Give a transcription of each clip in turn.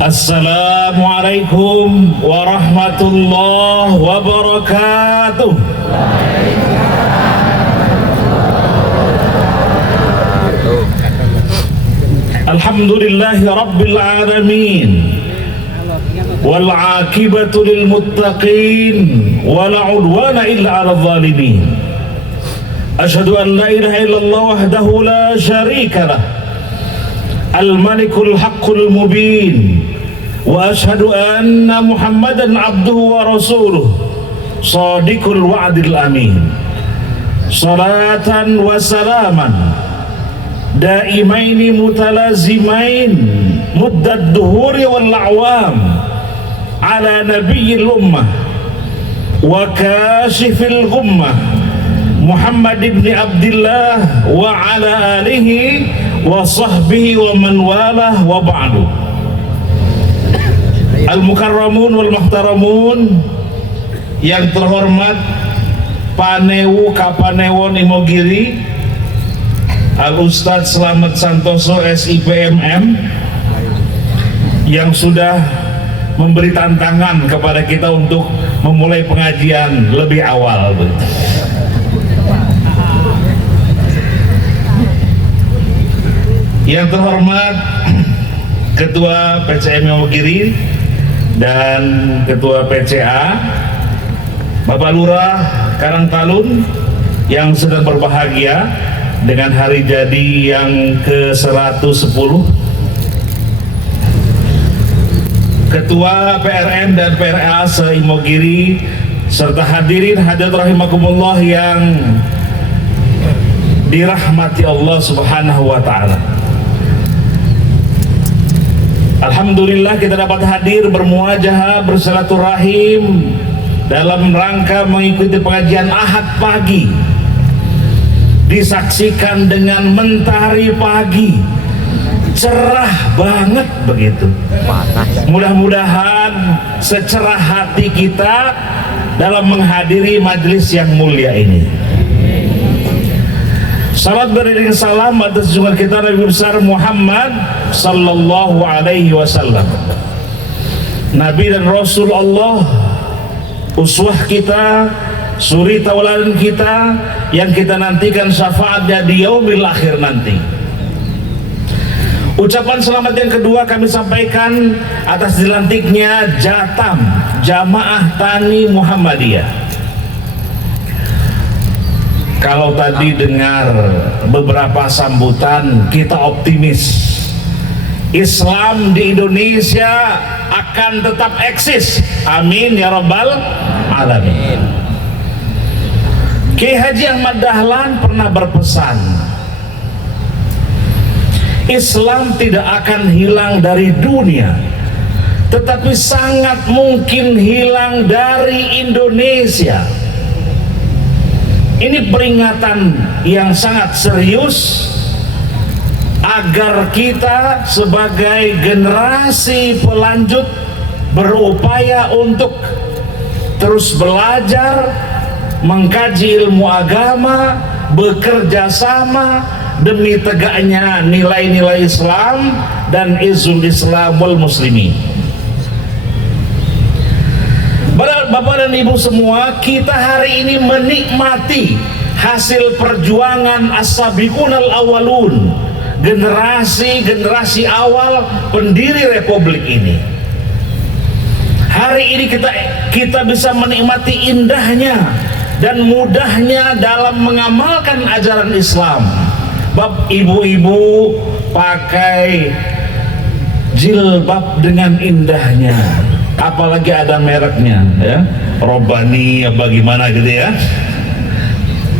Assalamualaikum warahmatullahi wabarakatuh. Alhamdulillahi rabbil alamin, wal aqibatu lil muttaqin, wala udwana illa 'alal zalimin. Asyhadu an la ilaha illallah wahdahu la syarika lah, al-malikul haqqul mubin, wa asyhadu anna Muhammadan abduhu wa rasuluh, shadiqul wa'dil amin. Salatan wa salaman daimaini mutalazimain muddad duhuri wal a'wam ala nabiyil ummah wa kashifil ghummah Muhammad ibn Abdillah wa ala alihi wa sahbihi wa man walah wa ba'du. Al-mukarramun wal muhtaramun, yang terhormat Panewu Kapanewon Imogiri, Al-Ustadz Slamet Santoso SIPMM, yang sudah memberi tantangan kepada kita untuk memulai pengajian lebih awal. Yang terhormat Ketua PCM Imogiri dan Ketua PCA, Bapak Lurah Karangtalun yang sedang berbahagia dengan hari jadi yang ke-110, Ketua PRM dan PRA se-Imogiri, serta hadirin hadirat rahimakumullah yang dirahmati Allah Subhanahu wa ta'ala. Alhamdulillah kita dapat hadir bermuajahah, bersilaturahim dalam rangka mengikuti pengajian Ahad pagi, disaksikan dengan mentari pagi, cerah banget begitu. Mudah-mudahan secerah hati kita dalam menghadiri majelis yang mulia ini. Salat beriring salam atas junjungan kita Nabi besar Muhammad sallallahu alaihi wasallam, Nabi dan Rasul Allah, uswah kita, suri tauladan kita, yang kita nantikan syafaatnya di yaumil akhir nanti. Ucapan selamat yang kedua kami sampaikan atas dilantiknya Jatam, Jamaah Tani Muhammadiyah. Kalau tadi dengar beberapa sambutan, kita optimis Islam di Indonesia akan tetap eksis. Amin ya rabbal alamin. Kiai Haji Ahmad Dahlan pernah berpesan, Islam tidak akan hilang dari dunia, tetapi sangat mungkin hilang dari Indonesia. Ini peringatan yang sangat serius agar kita sebagai generasi pelanjut berupaya untuk terus belajar, mengkaji ilmu agama, bekerja sama demi tegaknya nilai-nilai Islam dan izul Islam wal muslimin. Bapak dan Ibu semua, kita hari ini menikmati hasil perjuangan as-sabiqunal awalun, generasi awal pendiri republik ini. Hari ini kita bisa menikmati indahnya dan mudahnya dalam mengamalkan ajaran Islam. Bab ibu-ibu pakai jilbab dengan indahnya, apalagi ada mereknya ya, Robani ya, bagaimana gitu ya,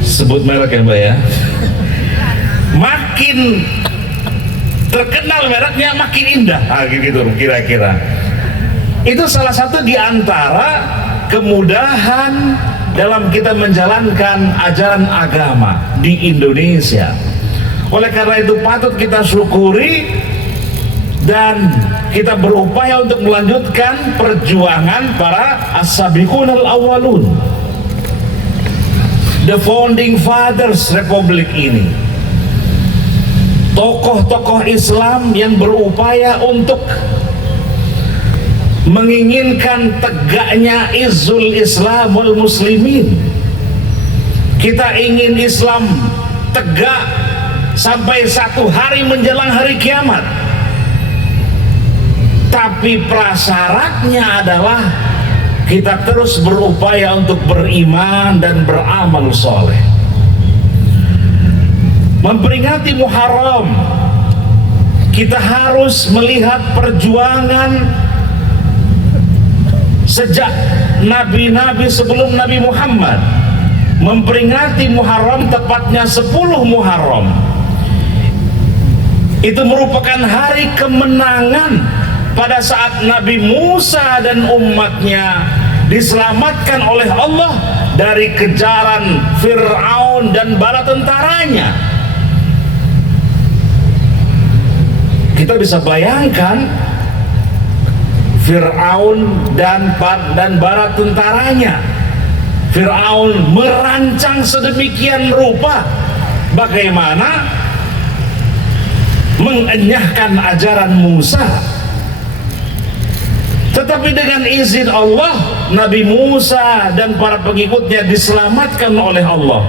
sebut merek ya Mbak ya. Makin terkenal mereknya makin indah, gitu kira-kira. Itu salah satu di antara kemudahan dalam kita menjalankan ajaran agama di Indonesia. Oleh karena itu patut kita syukuri dan kita berupaya untuk melanjutkan perjuangan para as-sabiqunal awwalun, the founding fathers republik ini, tokoh-tokoh Islam yang berupaya untuk menginginkan tegaknya izzul Islam wal muslimin. Kita ingin Islam tegak sampai satu hari menjelang hari kiamat. Tapi prasyaratnya adalah kita terus berupaya untuk beriman dan beramal soleh. Memperingati Muharram, kita harus melihat perjuangan sejak nabi-nabi sebelum Nabi Muhammad. Memperingati Muharram, tepatnya 10 Muharram, itu merupakan hari kemenangan pada saat Nabi Musa dan umatnya diselamatkan oleh Allah dari kejaran Fir'aun dan bala tentaranya. Kita bisa bayangkan Fir'aun dan bala tentaranya. Fir'aun merancang sedemikian rupa bagaimana mengenyahkan ajaran Musa. Tetapi dengan izin Allah, Nabi Musa dan para pengikutnya diselamatkan oleh Allah.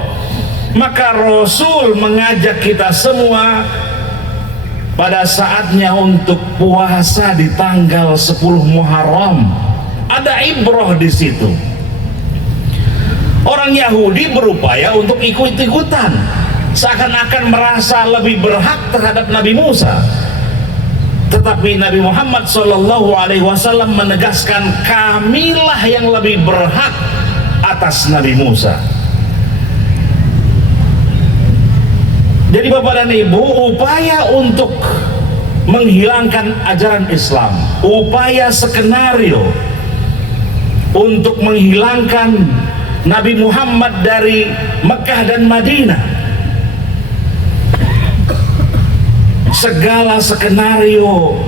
Maka Rasul mengajak kita semua pada saatnya untuk puasa di tanggal 10 Muharram. Ada ibrah di situ. Orang Yahudi berupaya untuk ikut-ikutan, seakan-akan merasa lebih berhak terhadap Nabi Musa. Tetapi Nabi Muhammad SAW menegaskan, kamilah yang lebih berhak atas Nabi Musa. Jadi Bapak dan Ibu, upaya untuk menghilangkan ajaran Islam, upaya skenario untuk menghilangkan Nabi Muhammad dari Mekah dan Madinah, segala skenario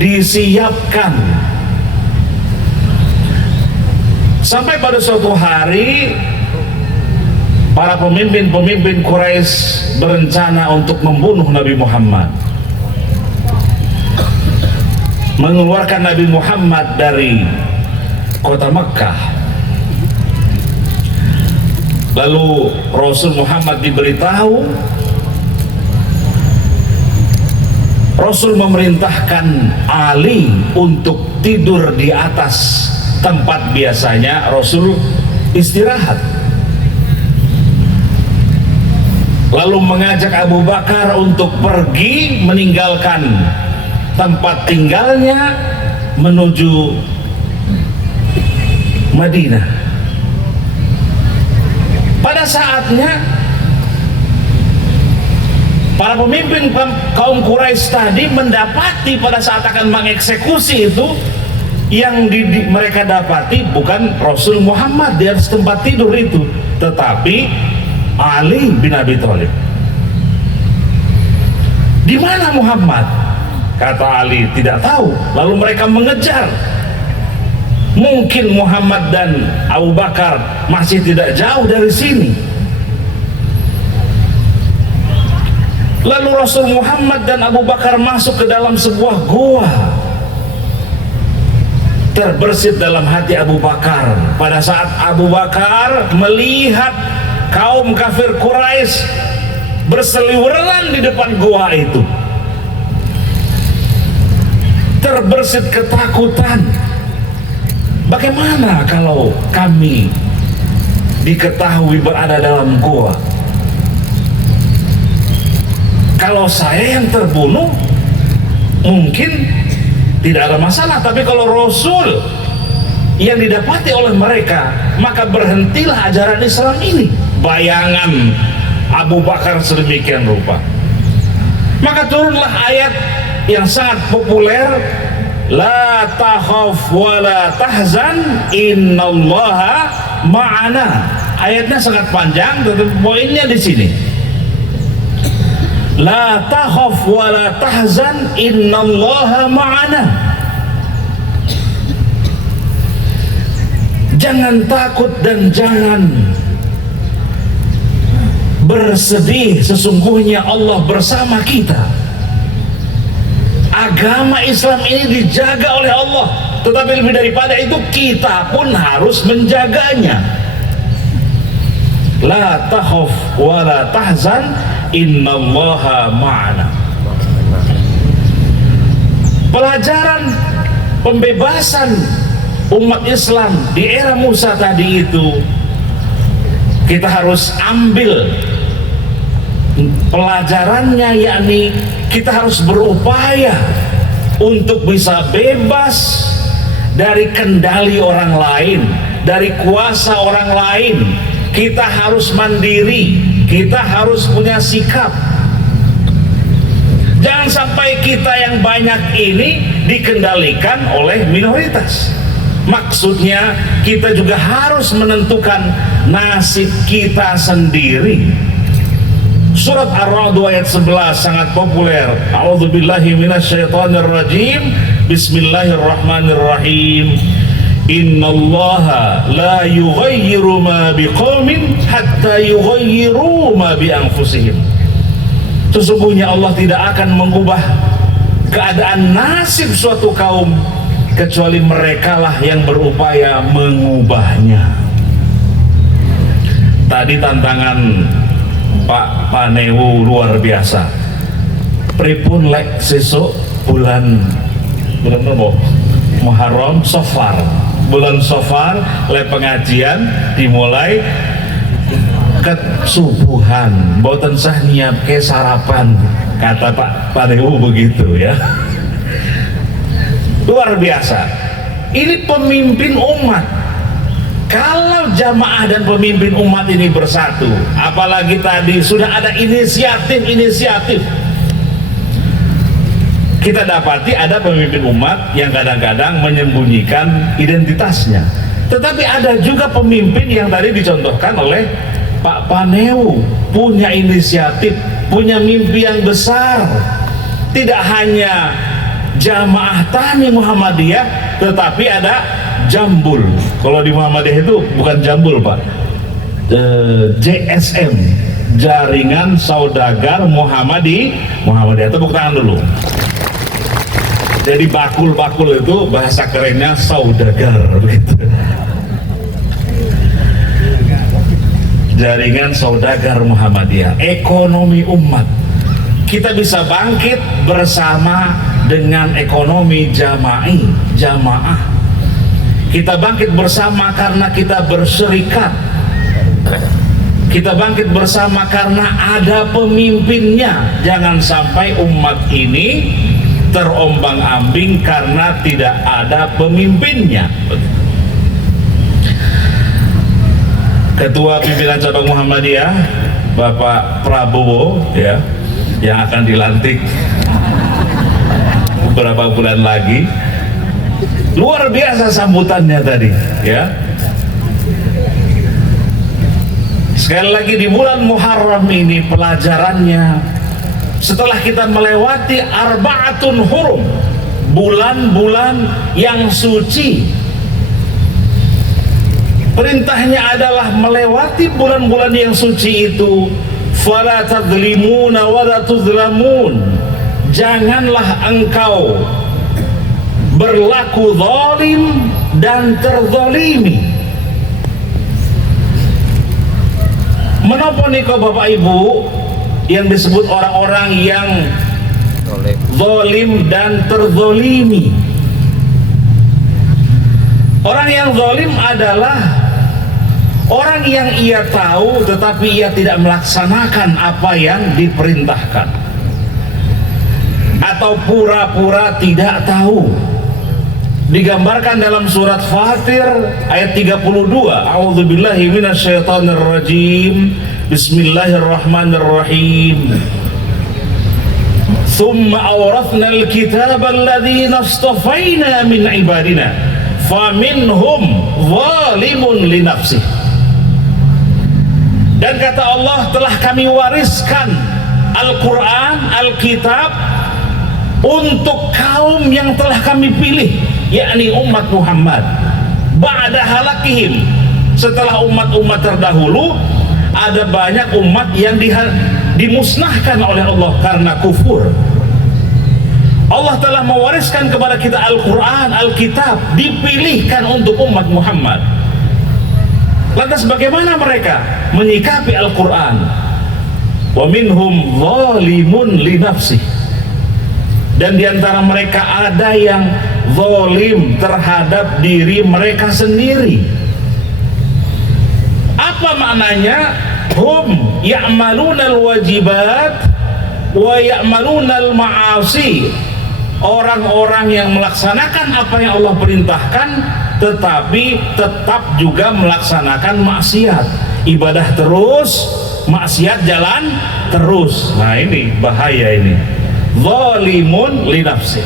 disiapkan sampai pada suatu hari para pemimpin-pemimpin Quraisy berencana untuk membunuh Nabi Muhammad, mengeluarkan Nabi Muhammad dari kota Mekah. Lalu Rasul Muhammad diberitahu, Rasul memerintahkan Ali untuk tidur di atas tempat biasanya Rasul istirahat. Lalu mengajak Abu Bakar untuk pergi meninggalkan tempat tinggalnya menuju Madinah. Pada saatnya para pemimpin kaum Quraisy tadi mendapati pada saat akan mengeksekusi itu, yang mereka dapati bukan Rasul Muhammad di atas tempat tidur itu, tetapi Ali bin Abi Thalib. Di mana Muhammad? Kata Ali, tidak tahu. Lalu mereka mengejar. Mungkin Muhammad dan Abu Bakar masih tidak jauh dari sini. Lalu Rasul Muhammad dan Abu Bakar masuk ke dalam sebuah gua. Terbersit dalam hati Abu Bakar pada saat Abu Bakar melihat kaum kafir Quraisy berseliweran di depan gua itu. Terbersit ketakutan. Bagaimana kalau kami diketahui berada dalam gua? Kalau saya yang terbunuh mungkin tidak ada masalah, tapi kalau Rasul yang didapati oleh mereka, maka berhentilah ajaran Islam ini. Bayangan Abu Bakar sedemikian rupa. Maka turunlah ayat yang sangat populer, la takhaf wa la tahzan innallaha ma'ana. Ayatnya sangat panjang, tetapi poinnya di sini. La takhaf wa la tahzan innallaha ma'ana. Jangan takut dan jangan bersedih, sesungguhnya Allah bersama kita. Agama Islam ini dijaga oleh Allah, tetapi lebih daripada itu kita pun harus menjaganya. La takhaf wa la tahzan innallaha ma'ana. Pelajaran pembebasan umat Islam di era Musa tadi itu kita harus ambil pelajarannya, yakni kita harus berupaya untuk bisa bebas dari kendali orang lain, dari kuasa orang lain. Kita harus mandiri, kita harus punya sikap. Jangan sampai kita yang banyak ini dikendalikan oleh minoritas. Maksudnya kita juga harus menentukan nasib kita sendiri. Surat Ar-Ra'd ayat 11 sangat populer. A'udzubillahi minasyaitonirrajim. Bismillahirrahmanirrahim. Innallaha la yughayyiru ma biqaumin hatta yughayyiru ma bi anfusihim. Sesungguhnya Allah tidak akan mengubah keadaan nasib suatu kaum kecuali merekalah yang berupaya mengubahnya. Tadi tantangan Pak Panewu luar biasa. Pripun lek sesuk bulan apa? Muharram Safar. Bulan Safar lek pengajian dimulai kesubuhan, mboten sah nyiapke sarapan, kata Pak Panewu begitu ya. Luar biasa. Ini pemimpin umat. Kalau jamaah dan pemimpin umat ini bersatu, apalagi tadi sudah ada inisiatif, kita dapati ada pemimpin umat yang kadang-kadang menyembunyikan identitasnya. Tetapi ada juga pemimpin yang tadi dicontohkan oleh Pak Panewu, punya inisiatif, punya mimpi yang besar. Tidak hanya Jamaah Tani Muhammadiyah, tetapi ada Jambul. Kalau di Muhammadiyah itu bukan Jambul, Pak, JSM, Jaringan Saudagar Muhammadiyah. Tepuk tangan dulu. Jadi bakul-bakul itu bahasa kerennya saudagar begitu. Jaringan Saudagar Muhammadiyah, ekonomi umat. Kita bisa bangkit bersama dengan ekonomi jamaah. Kita bangkit bersama karena kita berserikat. Kita bangkit bersama karena ada pemimpinnya. Jangan sampai umat ini terombang-ambing karena tidak ada pemimpinnya. Ketua Pimpinan Cabang Muhammadiyah Bapak Prabowo ya, yang akan dilantik beberapa bulan lagi. Luar biasa sambutannya tadi ya. Sekali lagi di bulan Muharram ini pelajarannya, setelah kita melewati Arba'atun Hurum, bulan-bulan yang suci, perintahnya adalah melewati bulan-bulan yang suci itu. Fala tadzlimuna wa la tuzlamun. Janganlah engkau berlaku zalim dan terzalimi. Menapa nika Bapak Ibu yang disebut orang-orang yang zalim dan terzalimi? Orang yang zalim adalah orang yang ia tahu tetapi ia tidak melaksanakan apa yang diperintahkan, atau pura-pura tidak tahu. Digambarkan dalam surat Fatir ayat 32. A'udzubillahi minasyaitonirrajim. Bismillahirrahmanirrahim. Tsumma awrathna al-kitaba alladhina istafaina min ibadina faminhum zalimun li nafsihi. Dan kata Allah, telah kami wariskan Al-Quran, Alkitab untuk kaum yang telah kami pilih, yakni umat Muhammad. Ba'da halakihim, setelah umat-umat terdahulu, ada banyak umat yang dimusnahkan oleh Allah karena kufur. Allah telah mewariskan kepada kita Al-Quran, Alkitab, dipilihkan untuk umat Muhammad. Lantas bagaimana mereka menyikapi Al-Quran? Wa minhum zalimun li nafsih. Dan diantara mereka ada yang zalim terhadap diri mereka sendiri. Apa maknanya? Hum ya'malunal wajibat wa ya'malunal ma'asi. Orang-orang yang melaksanakan apa yang Allah perintahkan, tetapi tetap juga melaksanakan maksiat. Ibadah terus, maksiat jalan terus. Nah ini bahaya ini. Zalimun li nafsi.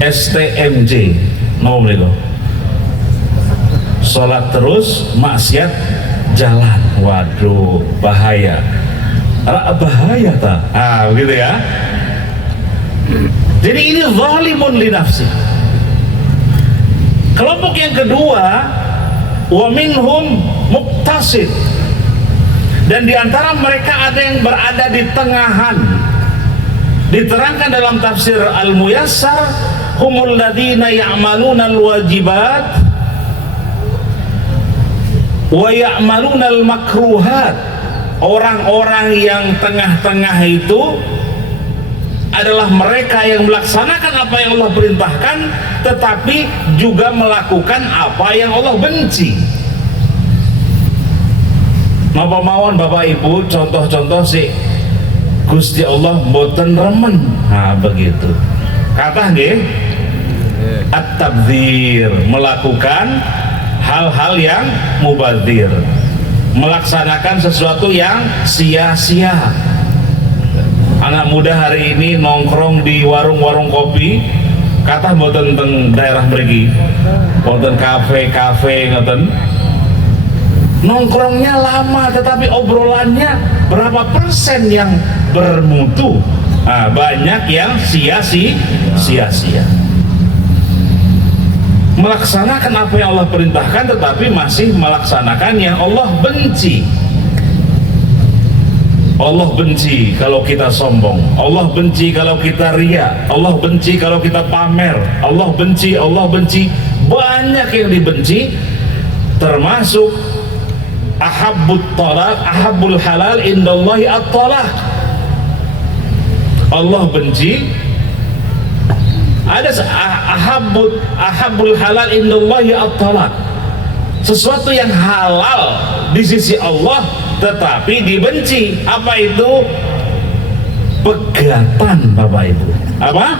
STMJ nomor itu. Sholat terus, maksiat jalan. Waduh, bahaya. Bahaya tak? Begitu ya. Jadi ini zalimun li nafsi. Kelompok yang kedua, wa minhum muqtasid. Dan diantara mereka ada yang berada di tengahan. Diterangkan dalam tafsir Al-Muyassar, humul ladina ya'maluna al-wajibat wa ya'maluna al-makruhat. Orang-orang yang tengah-tengah itu adalah mereka yang melaksanakan apa yang Allah perintahkan, tetapi juga melakukan apa yang Allah benci. Napa mawon Bapak Ibu, contoh-contoh sih Gusti Allah mboten remen. Nah begitu. Kata nggih, at-tabdzir, melakukan hal-hal yang mubadzir, melaksanakan sesuatu yang sia-sia. Anak muda hari ini nongkrong di warung-warung kopi, kata mboten teng daerah mriki, wonten kafe-kafe ngoten. Nongkrongnya lama, tetapi obrolannya berapa persen yang bermutu? Nah, banyak yang sia-sia. Melaksanakan apa yang Allah perintahkan, tetapi masih melaksanakan yang Allah benci. Allah benci kalau kita sombong, Allah benci kalau kita ria, Allah benci kalau kita pamer, Allah benci, banyak yang dibenci, termasuk ahabbul halal indallahi at-talaq. Allah benci, ada ahabbul halal indallahi at-talaq, sesuatu yang halal di sisi Allah tetapi dibenci. Apa itu? Pegatan, Bapak Ibu. Apa?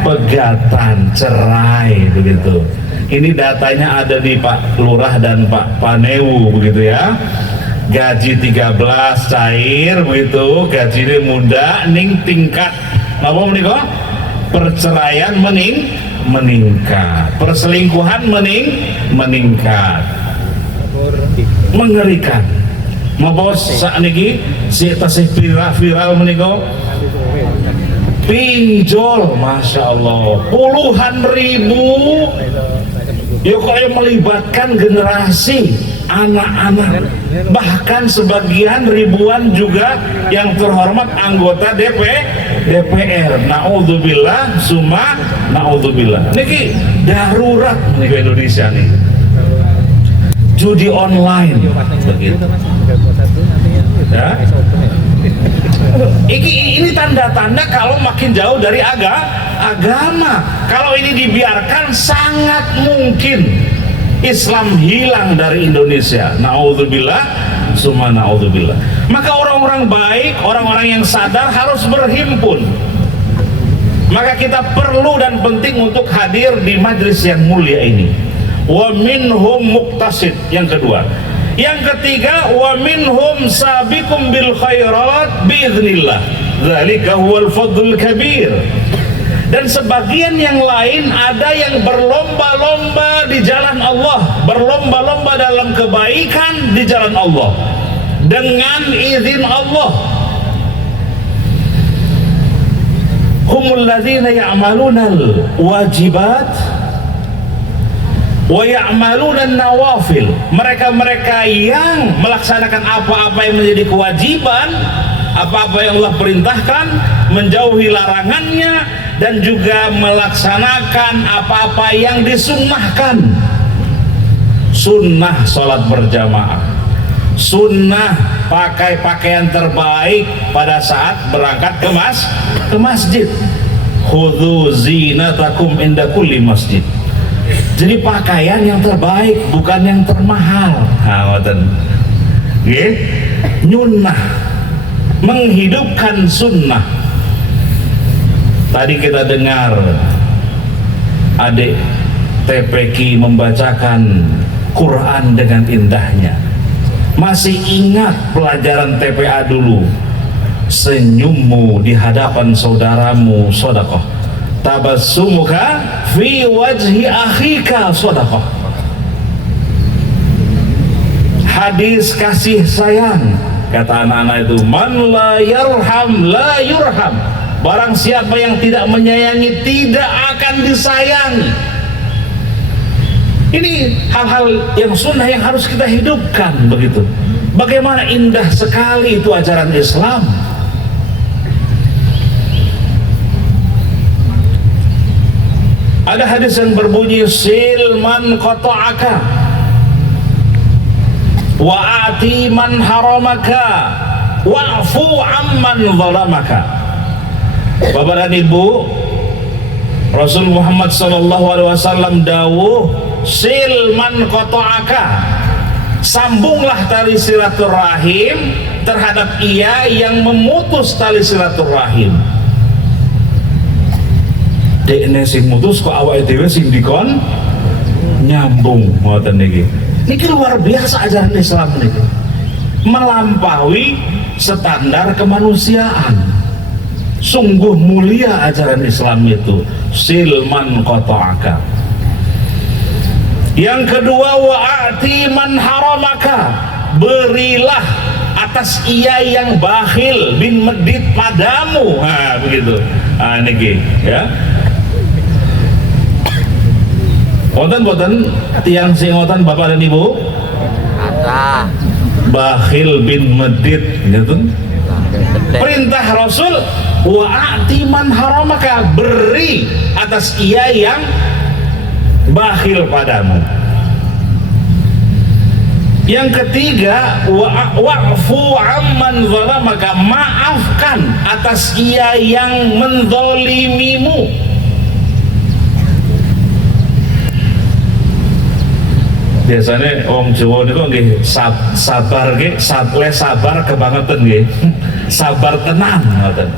Pegatan, cerai, begitu. Ini datanya ada di Pak Lurah dan Pak Panewu, begitu ya. Gaji 13 cair, begitu. Gajinya muda, ning tingkat apa menika? Perceraian meningkat, perselingkuhan meningkat. Mengerikan. Mabos saat ini si tasih viral menika pinjol, masya Allah, puluhan ribu. Yuk kayak melibatkan generasi anak-anak, bahkan sebagian ribuan juga yang terhormat anggota DPR. Naudzubillah, summa naudzubillah. Niki darurat nih Indonesia nih. Judi online begitu. Ya. Ini tanda-tanda kalau makin jauh dari agama. Kalau ini dibiarkan, sangat mungkin Islam hilang dari Indonesia. Naudzubillah, summa naudzubillah. Maka orang-orang baik, orang-orang yang sadar harus berhimpun. Maka kita perlu dan penting untuk hadir di majelis yang mulia ini. Wa minhum muqtasid, yang kedua. Yang ketiga, wa minhum sabiqum bil khairat biiznillah. Dzalika huwal fadlul kabir. Dan sebagian yang lain ada yang berlomba-lomba di jalan Allah, berlomba-lomba dalam kebaikan di jalan Allah dengan izin Allah. Humul ladzina ya'malunal wajibat wa ya'maluna an-nawafil. Mereka-mereka yang melaksanakan apa-apa yang menjadi kewajiban, apa-apa yang Allah perintahkan, menjauhi larangannya, dan juga melaksanakan apa-apa yang disunnahkan. Sunnah sholat berjamaah, sunnah pakai pakaian terbaik pada saat berangkat ke masjid. Khudhu zinatakum inda kulli masjid. Jadi pakaian yang terbaik, bukan yang termahal. Nyunnah, menghidupkan sunnah. Tadi kita dengar adik TPQ membacakan Quran dengan indahnya. Masih ingat pelajaran TPA dulu? Senyummu di hadapan saudaramu sedekah, tabassumuka fi wajhi akhika sedekah. Hadis kasih sayang, kata anak-anak itu, man la yarham la yurham. Barang siapa yang tidak menyayangi tidak akan disayangi. Ini hal-hal yang sunnah yang harus kita hidupkan begitu. Bagaimana indah sekali itu ajaran Islam. Ada hadis yang berbunyi, silman qata'aka wa'ati man haramaka wa'fu amman zalamaka. Bapak dan Ibu, Rasul Muhammad SAW dawuh, silman qata'aka, sambunglah tali silaturahim terhadap ia yang memutus tali silaturahim. Dekne sing mutus kok awake dhewe sing dikon nyambung, ngoten niki. Niki luar biasa ajaran Islam niki. Melampaui standar kemanusiaan. Sungguh mulia ajaran Islam itu. Silman qata'aka. Yang kedua, wa'ati man haramaka, berilah atas ia yang bakhil bin medit padamu. Nah, begitu. Nah, niki ya. Wonten tiang sing ngoten Bapak dan Ibu? Ada. Bakhil bin medit gitu. Perintah Rasul, wa'ati man haramaka, beri atas ia yang bakhil padamu. Yang ketiga, wa'fu amman zalamaka, maafkan atas ia yang menzalimimu. Biasanya orang Jawa niku nggih sabar nggih, sabar kebangetan nggih. Sabar tenang ngoten.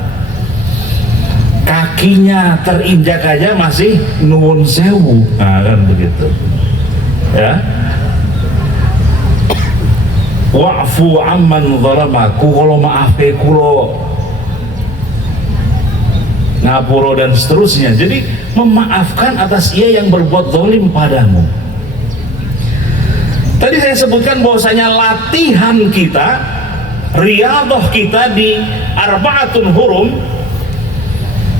Kakinya terinjak aja masih nuwun sewu. Nah, kan begitu. Ya. Wa'fu amman zalamaku, kalau maafe kula ngapura dan seterusnya. Jadi memaafkan atas ia yang berbuat zalim padamu. Tadi saya sebutkan bahwasanya latihan kita, riyadhah kita di Arba'atun Hurum,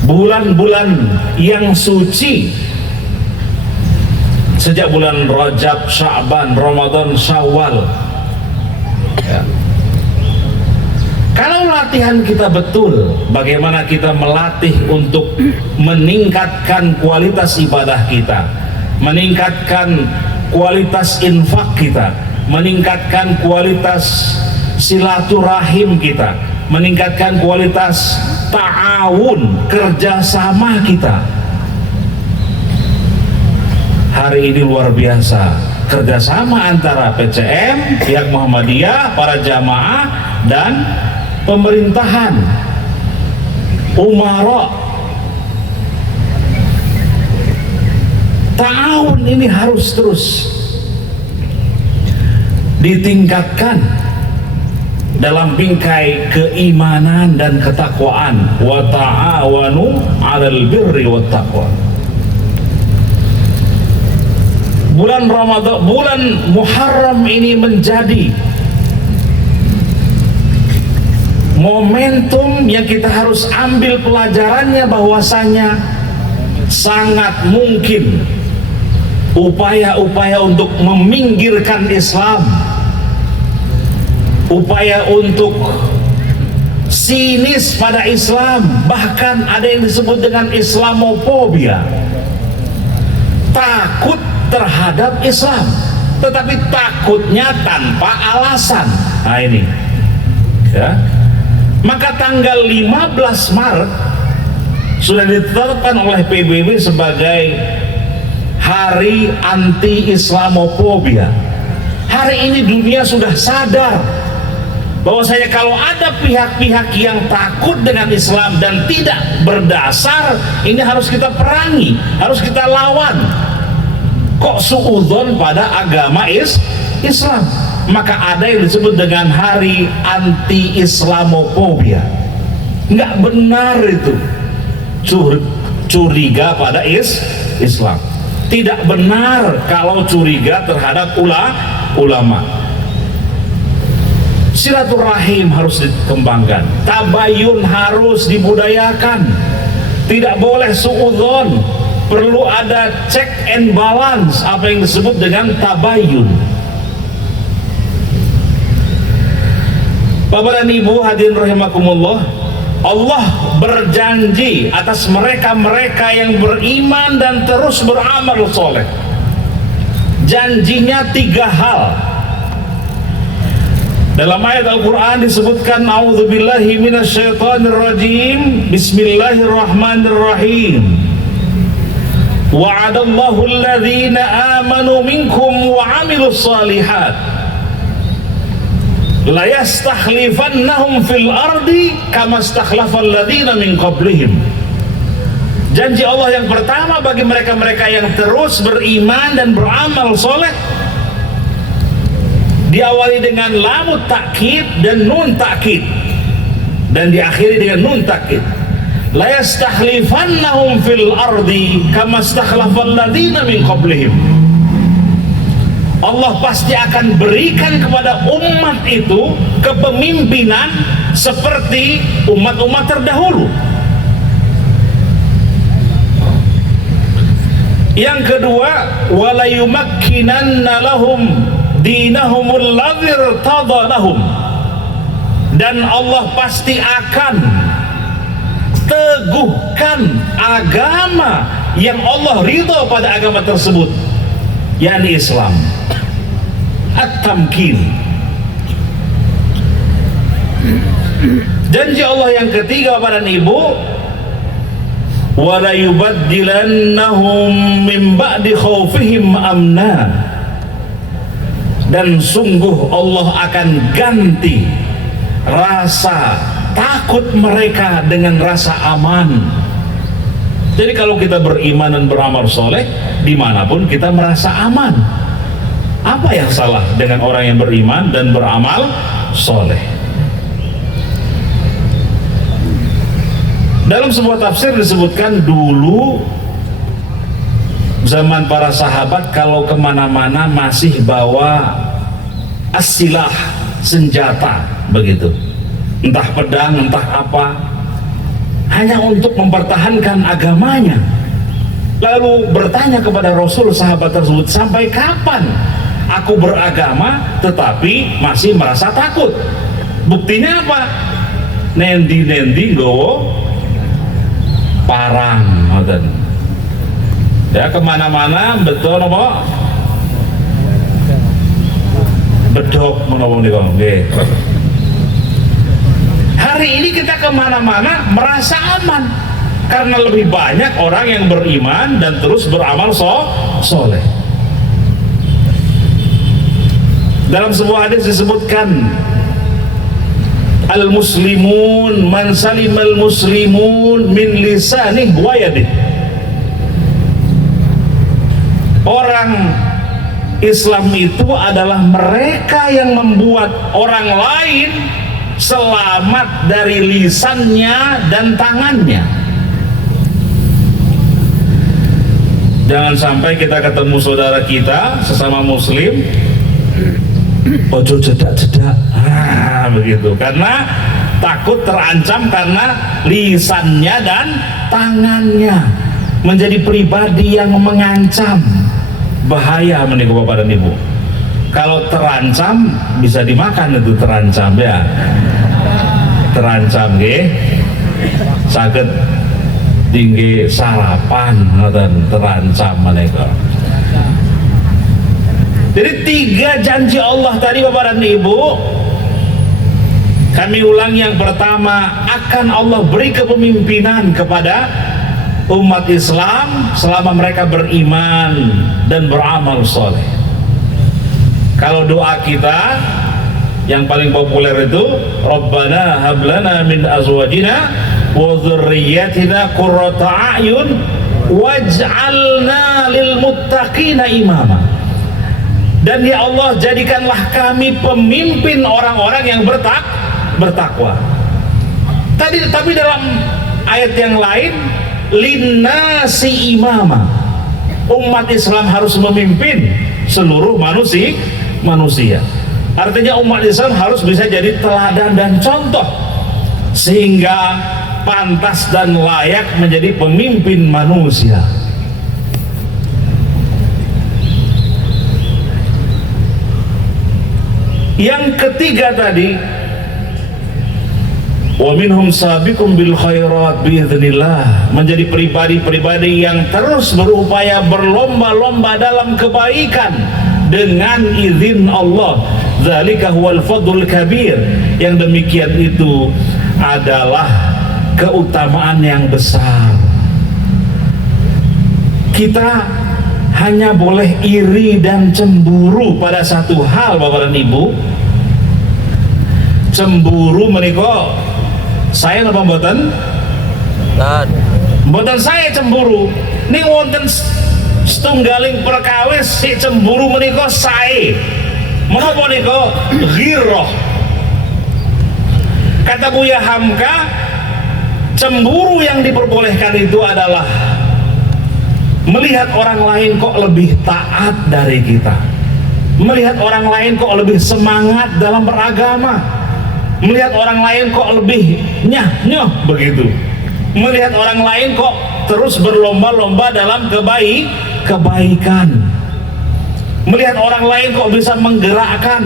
bulan-bulan yang suci, sejak bulan Rajab, Sya'ban, Ramadan, Syawal ya. Kalau latihan kita betul, bagaimana kita melatih untuk meningkatkan kualitas ibadah kita, meningkatkan kualitas infak kita, meningkatkan kualitas silaturahim kita, meningkatkan kualitas ta'awun, kerjasama kita. Hari ini luar biasa, kerjasama antara PCM, pihak Muhammadiyah, para jamaah, dan pemerintahan, umara. Ta'awun ini harus terus ditingkatkan dalam bingkai keimanan dan ketakwaan. Wa ta'awanu 'alal birri wat taqwa. Bulan Ramadan, bulan Muharram ini menjadi momentum yang kita harus ambil pelajarannya, bahwasanya sangat mungkin upaya-upaya untuk meminggirkan Islam, upaya untuk sinis pada Islam, bahkan ada yang disebut dengan Islamofobia, takut terhadap Islam, tetapi takutnya tanpa alasan. Nah ini ya. Maka tanggal 15 Maret sudah ditetapkan oleh PBB sebagai Hari Anti-Islamofobia. Hari ini dunia sudah sadar bahwasanya kalau ada pihak-pihak yang takut dengan Islam dan tidak berdasar, ini harus kita perangi, harus kita lawan. Kok suudzon pada agama Islam? Maka ada yang disebut dengan Hari Anti-Islamofobia. Nggak benar itu curiga pada Islam. Tidak benar kalau curiga terhadap ulama. Silaturahim harus dikembangkan, tabayun harus dibudayakan, tidak boleh suudzon, perlu ada check and balance, apa yang disebut dengan tabayun. Bapak dan Ibu hadirin rahimakumullah, Allah berjanji atas mereka-mereka yang beriman dan terus beramal soleh. Janjinya 3 hal. Dalam ayat Al-Quran disebutkan, A'udzubillahi minasyaitonirrajim, Bismillahirrahmanirrahim. Wa'adallahu alladhina amanu minkum wa 'amilus shalihat la yastakhlifannahum fil ardi kama stakhlafal ladzina min qablihim. Janji Allah yang pertama bagi mereka-mereka yang terus beriman dan beramal soleh diawali dengan lam takkid dan nun takkid dan diakhiri dengan nun takkid. La yastakhlifannahum fil ardi kama stakhlafal ladzina min qablihim. Allah pasti akan berikan kepada umat itu kepemimpinan seperti umat-umat terdahulu. Yang kedua, wala yumakkinanna lahum dinahumul ladzi irtada lahum. Dan Allah pasti akan teguhkan agama yang Allah ridha pada agama tersebut, yakni Islam. At-tamkin. Janji Allah yang ketiga Bapak dan Ibu, wala yubaddilannahum min ba'di khaufihim amna. Dan sungguh Allah akan ganti rasa takut mereka dengan rasa aman. Jadi kalau kita beriman dan beramal soleh, dimanapun kita merasa aman. Apa yang salah dengan orang yang beriman dan beramal soleh? Dalam sebuah tafsir disebutkan dulu zaman para sahabat kalau kemana-mana masih bawa as-silah, senjata begitu, entah pedang entah apa, hanya untuk mempertahankan agamanya. Lalu bertanya kepada Rasul sahabat tersebut, sampai kapan aku beragama tetapi masih merasa takut? Buktinya apa? Nendi-nendi nggowo parang, ya kemana-mana betul apa? Bedok menopong di kong. Hari ini kita kemana-mana merasa aman karena lebih banyak orang yang beriman dan terus beramal soleh. Dalam sebuah hadis disebutkan, al-muslimun man salimal muslimun min lisanih wa yadih. Orang Islam itu adalah mereka yang membuat orang lain selamat dari lisannya dan tangannya. Jangan sampai kita ketemu saudara kita sesama muslim ojo jedak-jedak, begitu, karena takut terancam karena lisannya dan tangannya menjadi pribadi yang mengancam. Bahaya menikah Bapak dan Ibu. Kalau terancam bisa dimakan, itu terancam ya. terancam nggih saged tinggi sarapan ngoten terancam menika. Jadi 3 janji Allah tadi Bapak dan Ibu, kami ulang. Yang pertama, akan Allah beri kepemimpinan kepada umat Islam selama mereka beriman dan beramal soleh. Kalau doa kita yang paling populer itu Rabbana hablana min azwajina wa dzurriyyatina qurrata a'yun waj'alna lil muttaqina imama. Dan ya Allah, jadikanlah kami pemimpin orang-orang yang bertakwa. Tapi dalam ayat yang lain linnasi imama, umat Islam harus memimpin seluruh manusia. Artinya umat Islam harus bisa jadi teladan dan contoh sehingga pantas dan layak menjadi pemimpin manusia. Yang ketiga tadi, wa minhum sabiqum bil khairat biiznillah, menjadi pribadi-pribadi yang terus berupaya berlomba-lomba dalam kebaikan dengan izin Allah. Dzalika huwal fadlul kabir. Yang demikian itu adalah keutamaan yang besar. Kita hanya boleh iri dan cemburu pada satu hal Bapak dan Ibu. Cemburu menika saya napa mboten? Mboten saya cemburu. Ning wonten setunggaling perkawis si cemburu menika sae. Menapa nika? Ghirrah. Kata Buya Hamka, cemburu yang diperbolehkan itu adalah melihat orang lain kok lebih taat dari kita, melihat orang lain kok lebih semangat dalam beragama, melihat orang lain kok lebih nyah begitu, melihat orang lain kok terus berlomba-lomba dalam kebaikan, melihat orang lain kok bisa menggerakkan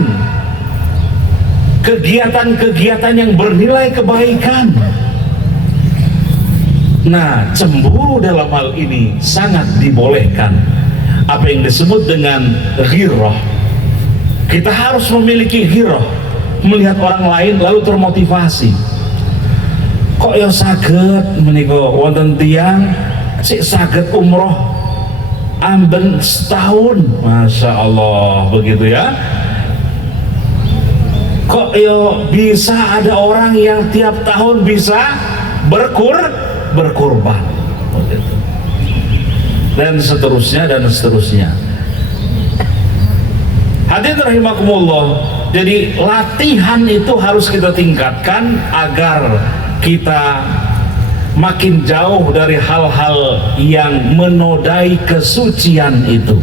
kegiatan-kegiatan yang bernilai kebaikan. Nah, cemburu dalam hal ini sangat dibolehkan. Apa yang disebut dengan ghirrah. Kita harus memiliki ghirrah, melihat orang lain lalu termotivasi. Kok ya saged menika wonten tiyang sik saged umroh amben setahun, masya Allah begitu ya. Kok ya bisa ada orang yang tiap tahun bisa berkurban dan seterusnya. Hadirin rahimakumullah, jadi latihan itu harus kita tingkatkan agar kita makin jauh dari hal-hal yang menodai kesucian itu.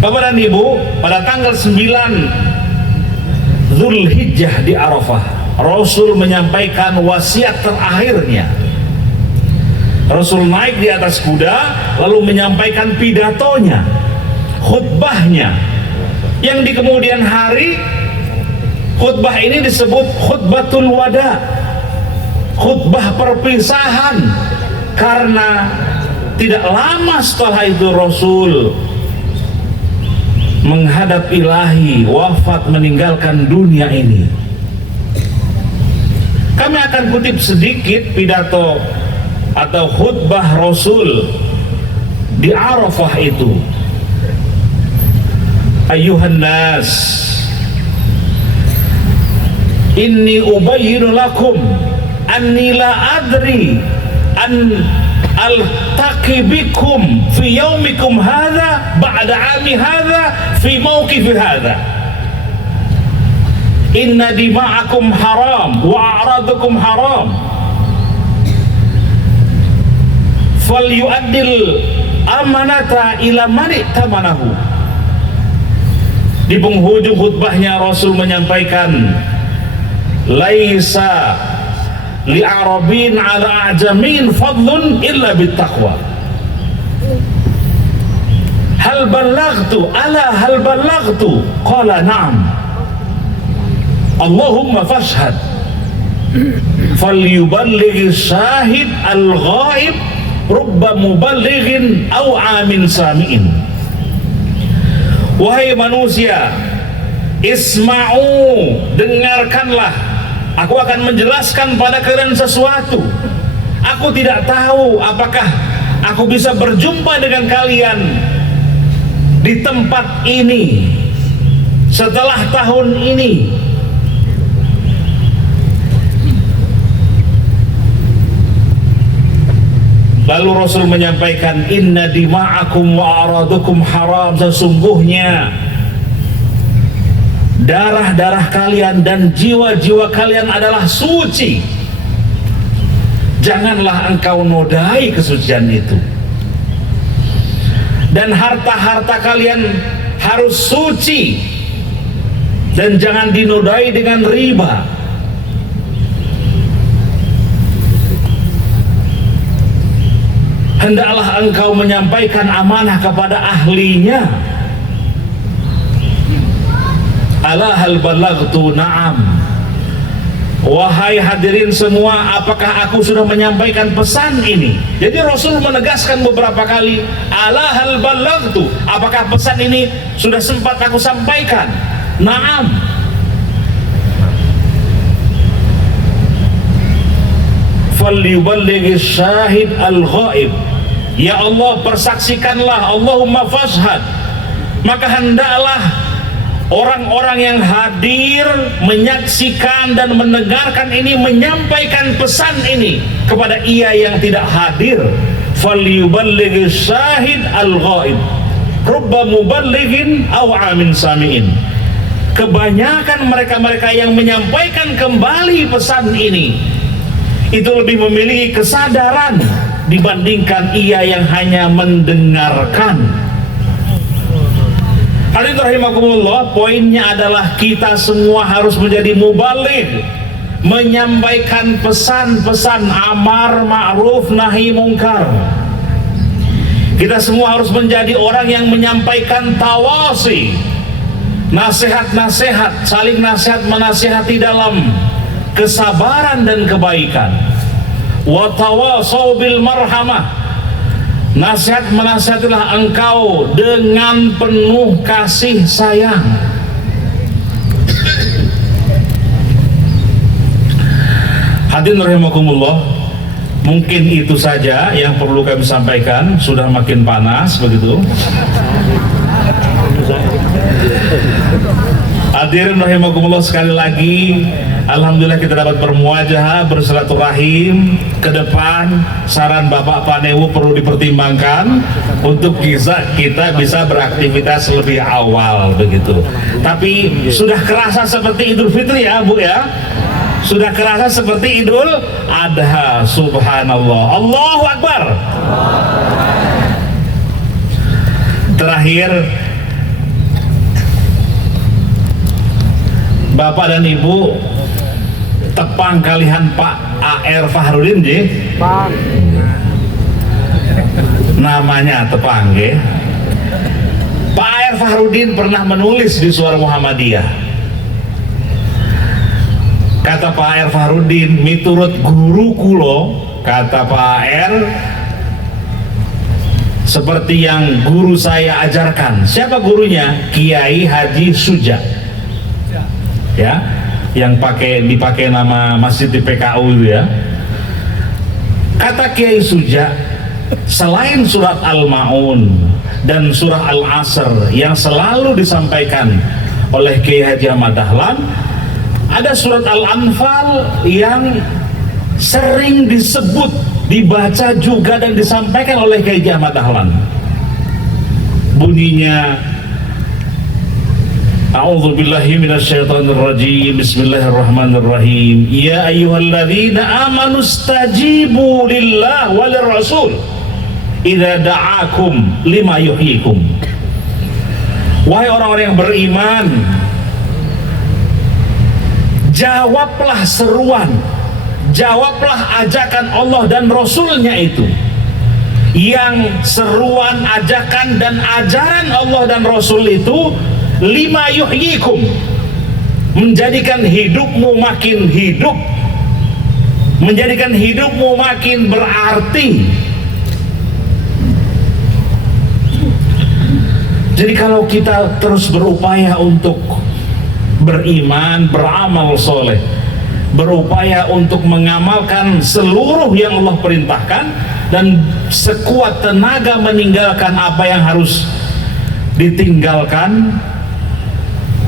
Bapak dan Ibu, pada tanggal 9 Zulhijjah di Arafah, Rasul menyampaikan wasiat terakhirnya. Rasul naik di atas kuda lalu menyampaikan pidatonya, khutbahnya, yang di kemudian hari khutbah ini disebut khutbatul wada, khutbah perpisahan, karena tidak lama setelah itu Rasul menghadap ilahi, wafat, meninggalkan dunia ini. Kami akan kutip sedikit pidato atau khutbah Rasul di Arafah itu. Ayuhan nas, inni ubayyinu lakum anni la adri an altaqi bikum fi yaumikum hadha ba'da ami hadha fi mawqif hadha. Inna dima'akum haram wa a'radukum haram falyu'addil amanata ila man i'tamanahu. Di penghujung khutbahnya Rasul menyampaikan, laisa li'arabin ala a'jamin fadlun illa bittaqwa. Hal ballaghtu, ala hal ballaghtu? Qala na'am. Allahumma fashhad falyuballighi syahid al-ghaib rubba muballighin aw amin sami'in. Wahai manusia, isma'u, dengarkanlah, aku akan menjelaskan pada kalian sesuatu. Aku tidak tahu apakah aku bisa berjumpa dengan kalian di tempat ini setelah tahun ini. Lalu Rasul menyampaikan, inna dima'akum wa aradukum haram, sesungguhnya darah-darah kalian dan jiwa-jiwa kalian adalah suci. Janganlah engkau nodai kesucian itu. Dan harta-harta kalian harus suci, dan jangan dinodai dengan riba. Hendaklah engkau menyampaikan amanah kepada ahlinya. Ala hal balaghtu, na'am. Wahai hadirin semua, apakah aku sudah menyampaikan pesan ini? Jadi Rasul menegaskan beberapa kali, ala hal balaghtu, apakah pesan ini sudah sempat aku sampaikan? Na'am. Falyuballighi syahid al-ghaib. Ya Allah, persaksikanlah, Allahumma fashhad, maka hendaklah orang-orang yang hadir menyaksikan dan mendengarkan ini, menyampaikan pesan ini kepada ia yang tidak hadir. Falyuballighi syahid al-ghaib rubba muballighin aw amin sami'in. Kebanyakan mereka-mereka yang menyampaikan kembali pesan ini itu lebih memiliki kesadaran dibandingkan ia yang hanya mendengarkan. Hadirin rahimakumullah, poinnya adalah kita semua harus menjadi mubaligh, menyampaikan pesan-pesan amar ma'ruf nahi mungkar. Kita semua harus menjadi orang yang menyampaikan tawasi, nasihat-nasihat, saling nasihat menasihati dalam kesabaran dan kebaikan. Wa tawasau bil marhamah, nasihat menasihatilah engkau dengan penuh kasih sayang. Hadirin rahimakumullah, mungkin itu saja yang perlu kami sampaikan. Sudah makin panas begitu. Hadirin rahimakumullah, sekali lagi alhamdulillah kita dapat bermuajahah, bersilaturahim. Ke depan saran Bapak Panewu perlu dipertimbangkan untuk kita bisa beraktivitas lebih awal begitu. Tapi sudah kerasa seperti Idul Fitri ya Bu ya? Sudah kerasa seperti Idul Adha. Subhanallah, Allahu Akbar. Terakhir, Bapak dan Ibu, tepang kalian Pak A.R. Fahrudin je? Tepang. Namanya tepang je. Pak A.R. Fahrudin pernah menulis di Suara Muhammadiyah. Kata Pak A.R. Fahrudin, miturut guru kulo, kata Pak A.R., seperti yang guru saya ajarkan. Siapa gurunya? Kiai Haji Suja. Ya, yang dipakai nama masjid di PKU itu ya. Kata Kiai Suja, selain surat Al-Maun dan surah Al-Asr yang selalu disampaikan oleh Kiai Haji Ahmad Dahlan, ada surat Al-Anfal yang sering disebut, dibaca juga dan disampaikan oleh Kiai Haji Ahmad Dahlan. Bunyinya, A'udzu billahi minasyaitonir rajim. Bismillahirrahmanirrahim. Ya ayyuhalladzina amanu stajibu lillah walir rasul idza da'akum lima yuhyikum. Wahai orang-orang yang beriman, jawablah seruan, jawablah ajakan Allah dan Rasulnya itu. Yang seruan, ajakan dan ajaran Allah dan Rasul itu lima yuhyikum, menjadikan hidupmu makin hidup, menjadikan hidupmu makin berarti. Jadi kalau kita terus berupaya untuk beriman, beramal soleh, berupaya untuk mengamalkan seluruh yang Allah perintahkan, dan sekuat tenaga meninggalkan apa yang harus ditinggalkan,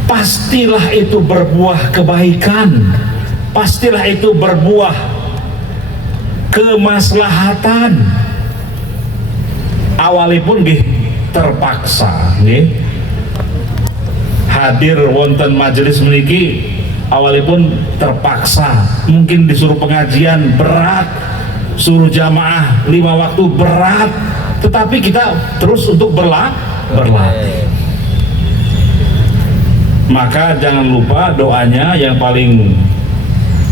pastilah itu berbuah kebaikan, pastilah itu berbuah kemaslahatan. Awalipun terpaksa hadir wonten majelis meniki, awalipun terpaksa, mungkin disuruh pengajian berat, suruh jamaah 5 waktu berat, tetapi kita terus untuk berlatih. Maka jangan lupa doanya yang paling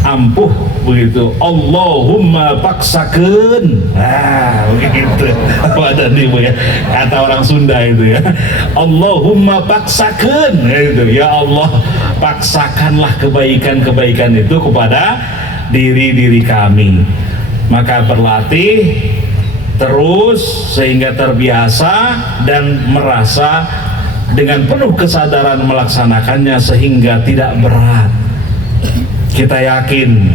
ampuh begitu, Allahumma paksakeun. Begitu ada nih Bu ya, kata orang Sunda itu ya, Allahumma paksakeun itu, ya Allah paksakanlah kebaikan-kebaikan itu kepada diri kami. Maka berlatih terus sehingga terbiasa dan merasa dengan penuh kesadaran melaksanakannya sehingga tidak berat. Kita yakin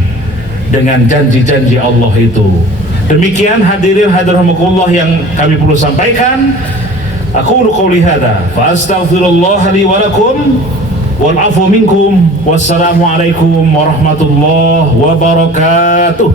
dengan janji-janji Allah itu. Demikian hadirin hadirahumullah yang kami perlu sampaikan. Aku qouli hadza fa astaghfirullah li wa lakum wal afu minkum. Wassalamualaikum warahmatullahi wabarakatuh.